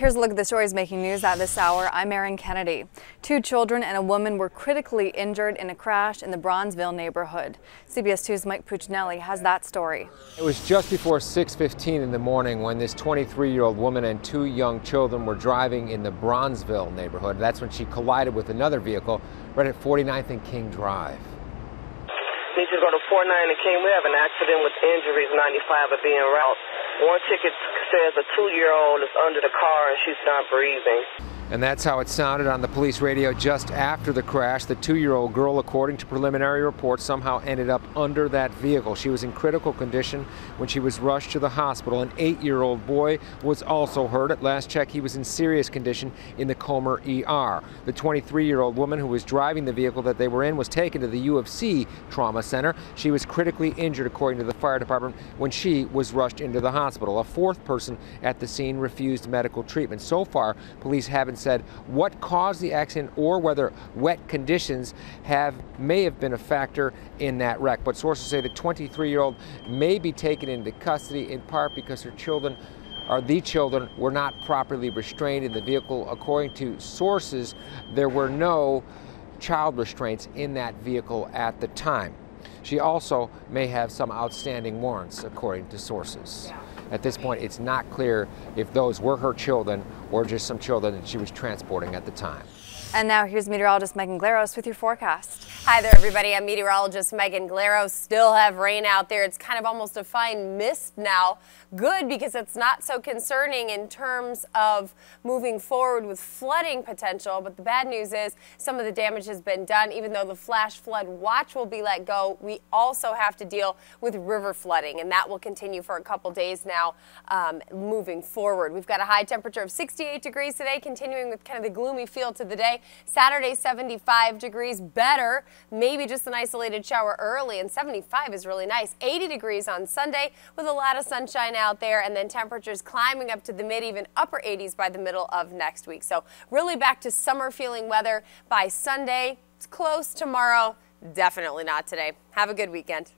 Here's a look at the stories making news at this hour. I'm Erin Kennedy. 2 children and a woman were critically injured in a crash in the Bronzeville neighborhood. CBS 2's Mike Puccinelli has that story. It was just before 6:15 in the morning when this 23-year-old woman and 2 young children were driving in the Bronzeville neighborhood. That's when she collided with another vehicle right at 49th and King Drive. Need to go to 49 and King. We have an accident with injuries. 95 are being route. One ticket says a 2-year-old is under the car and she's not breathing. And that's how it sounded on the police radio just after the crash. The 2-year-old girl, according to preliminary reports, somehow ended up under that vehicle. She was in critical condition when she was rushed to the hospital. An 8-year-old boy was also hurt. At last check, he was in serious condition in the Comer ER. The 23-year-old woman who was driving the vehicle that they were in was taken to the UFC trauma center. She was critically injured, according to the fire department, when she was rushed into the hospital. A 4th person at the scene refused medical treatment. So far, police haven't said what caused the accident or whether wet conditions may have been a factor in that wreck. But sources say the 23-year-old may be taken into custody in part because the children were not properly restrained in the vehicle. According to sources, there were no child restraints in that vehicle at the time. She also may have some outstanding warrants, according to sources. At this point, it's not clear if those were her children or just some children that she was transporting at the time. And now here's meteorologist Megan Glaros with your forecast. Hi there, everybody. I'm meteorologist Megan Glaros. Still have rain out there. It's kind of almost a fine mist now. Good, because it's not so concerning in terms of moving forward with flooding potential. But the bad news is some of the damage has been done. Even though the flash flood watch will be let go, we also have to deal with river flooding, and that will continue for a couple days now moving forward. We've got a high temperature of 68 degrees today, continuing with kind of the gloomy feel to the day. Saturday, 75 degrees, better, maybe just an isolated shower early, and 75 is really nice. 80 degrees on Sunday with a lot of sunshine out there, and then temperatures climbing up to the mid, even upper 80s by the middle of next week. So really back to summer feeling weather by Sunday. It's close tomorrow, definitely not today. Have a good weekend.